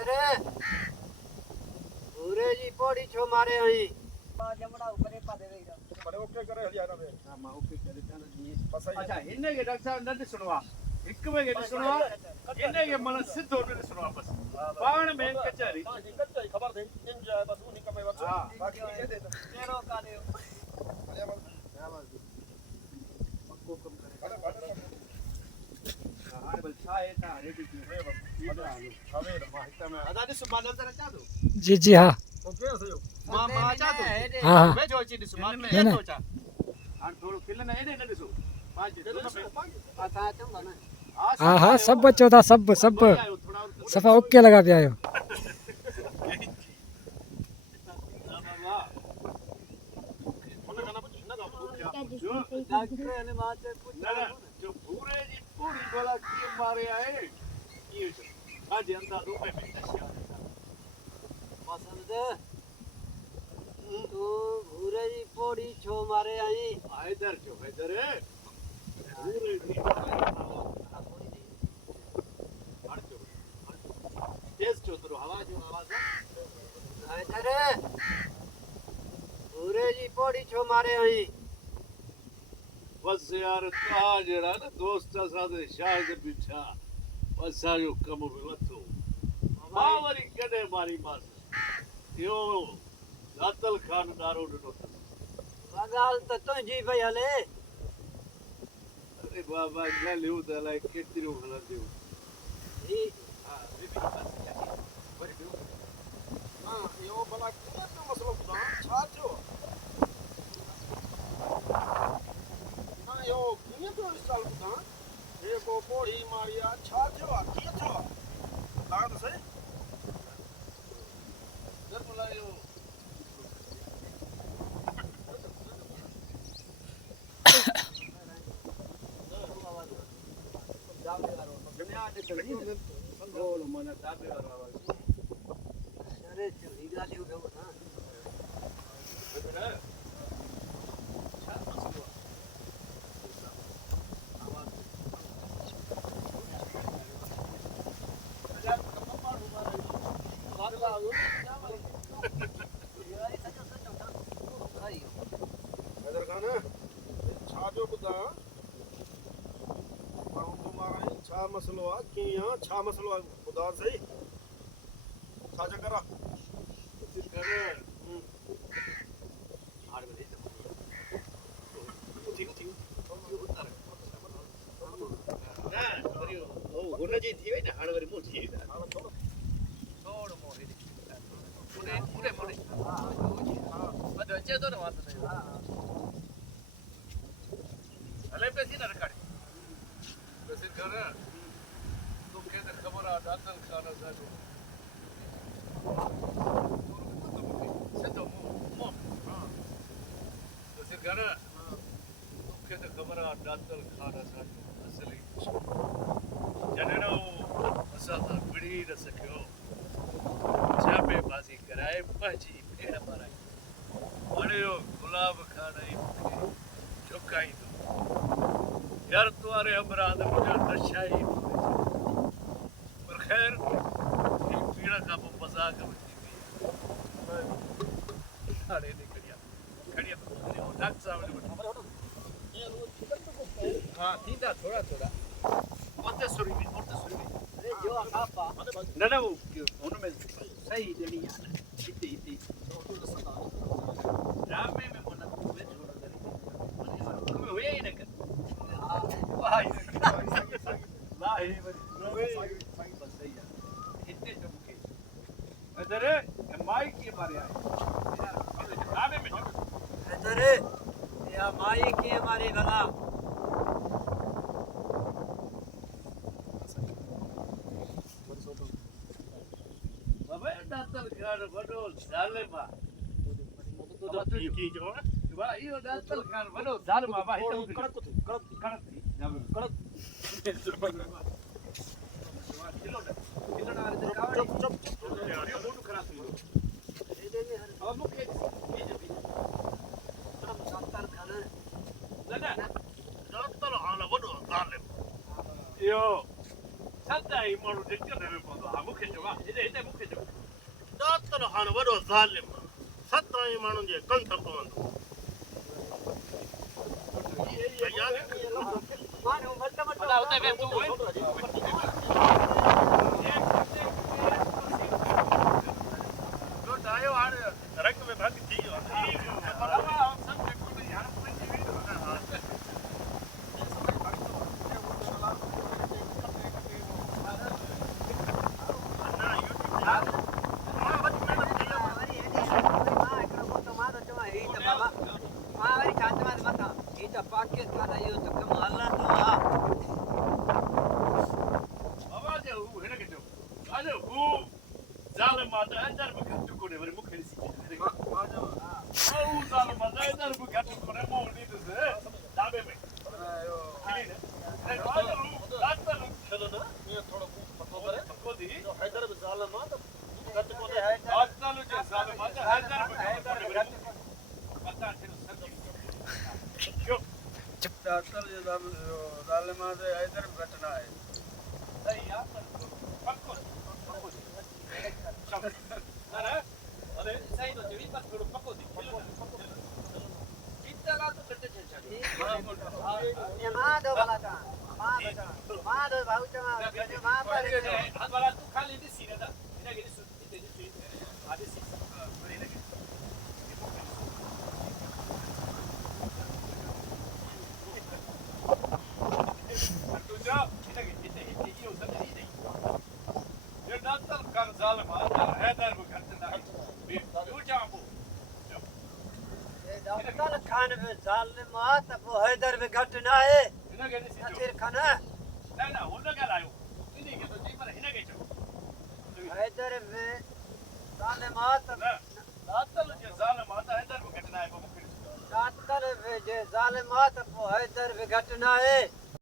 अरे पूरे जी पौड़ी छो मारे हई जमड़ा ऊपर पादे रही पर ओके करे हरियाणा में हां मां ओके करे चलो जी अच्छा इन्ने के डॉक्टर साहब नंद सुनवा एक में के सुनवा इन्ने के मन सिद्धो ने सुनवा बस पावण में कचहरी कच्चा खबर दे इन जाए बस उन्हीं का मैं बच्चा हां बाकी ये दे तेरो का दे पक्को कम करे हां बल छाए ता रेडी रे बस हवे माहिता में आदा ने सुबह नजर चा दो जी जी हाँ ओके सयो मां मां चा दो हाँ हाँ वे जो ची सुबह में नहीं, तो चा हां थोड़ो खिलन है ने दिसो पांच दोनों पे आता तुम बना हाँ हाँ सब बच्चों था सब सफा ओके लगा पे आयो डॉक्टर ने माते कुछ ना जो पूरे जी पूरी गोला की मारे आए ये आज अंदा दो पे पसंद तू पूरे जी पौड़ी छो मारे आई इधर जो इधर पूरे जी तेज जो तो आवाज अरे पूरे जी पौड़ी छो मारे आई बस यार ताज जरा ना दोस्त साथ शायद बिछा बस आयो कम में वतो मावरी कदे मारी मास यो लातल खान दारो ॾिनो वगाल त तुंहिंजी पई हले अरे बाबा ॻाल्हियूं त अलाए केतिरियूं हलंदियूं हा हां यो भला कीअं जो मसलो ॿुधा छा थियो ना यो कीअं जो स्टाइल ॿुधा हे को पोड़ी मारिया छा थियो आहे कीअं थियो आहे ॿुधायो त सही जरमलायो दुनिया ने चली बोल मन दाबे वाला अरे चली गाली उठो ना बेटा अच्छा मसलो आवाज अच्छा कब पर हमारा बात आओ यारी सजो सजो आई हैदर खान छा जो ॿुधा माण्हू तो मारा छा मसलो आहे कीअं छा मसलो आहे ॿुधा सही छा चक्कर आहे कर आड़ में ठीक ठीक उतर ना वरी ओ हुन जी थी वई न हाणे वरी मूं थी थोड़ो मोरे पूरे पूरे पूरे बद अचे तो न वात हले पे सी न रखाड़े वैसे कर तो के खबर आ दातल खाना साजो सिद्धो मो हां वैसे कर के खबर आ दातल खाना साजो असली जननो असा था बिड़ी न सकियो छापे बाजी कराए पाजी फेड़ माराई वणियो गुलाब खान ई झुकाई तो यार तुम्हारे अमराद मुझे नशाई पर खैर ये पीड़ा का मजाक में थी अरे निकलिया खड़िया डॉक्टर साहब ने हां थींदा थोड़ा थोड़ा ओते सुरी में अरे जो आपा ना ना वो उनमें सही देनी है इतनी इतनी राम में मना में छोड़ दे तुम्हें हुए ही ना कर वाह वाह ये बस सही है इतने चमके इधर माई के मारे आए रामे में अरे या माई के मारे भला अबे दातल खान बड़ो जालिमा तो की जो वाह यो दातल खान बड़ो जालिमा वाह हिते कड़क थी कड़क किलो ना चुप चुप यो बोट खराब थी अब मुके ये जब हम संतर खाना ना दातल हाल बड़ो जालिम यो सदा ही मारो दिक्कत है पड़ो आ मुके जो वाह हिते मूंखे चओ दातर हाणे वॾो ज़ालिम सतरहं माण्हुनि जे कंठ पवंदो माण्हू मट मट भला हुते वे तूं जो आयो हाणे रंग में भंग थी वियो पाकिस्तान इहो त कमु हलंदो आहे आवाज़ हू हिनखे चओ अरे हू ज़ालिम मां त अंदर बि घटि कोन्हे वरी मूंखे ॾिसी हू ज़ालिम मां त अंदर बि घटि कोन्हे मूं ॾींदुसि ढाबे में हैदर बि ज़ालिम आहे त घटि कोन्हे दातर जो ज़ालिम आहे त हैदर बि घटि न आहे तूं खाली ॾिसी न हिनखे ॾिस हिते ॾिस हा ॾिसी खान में ज़ालिम आहे त पोइ हैदर बि घटि न आहे नसीर खान हैदर में ज़ालिम आहे त दातल में जे ज़ालिम आहे त पोइ हैदर बि घटि न आहे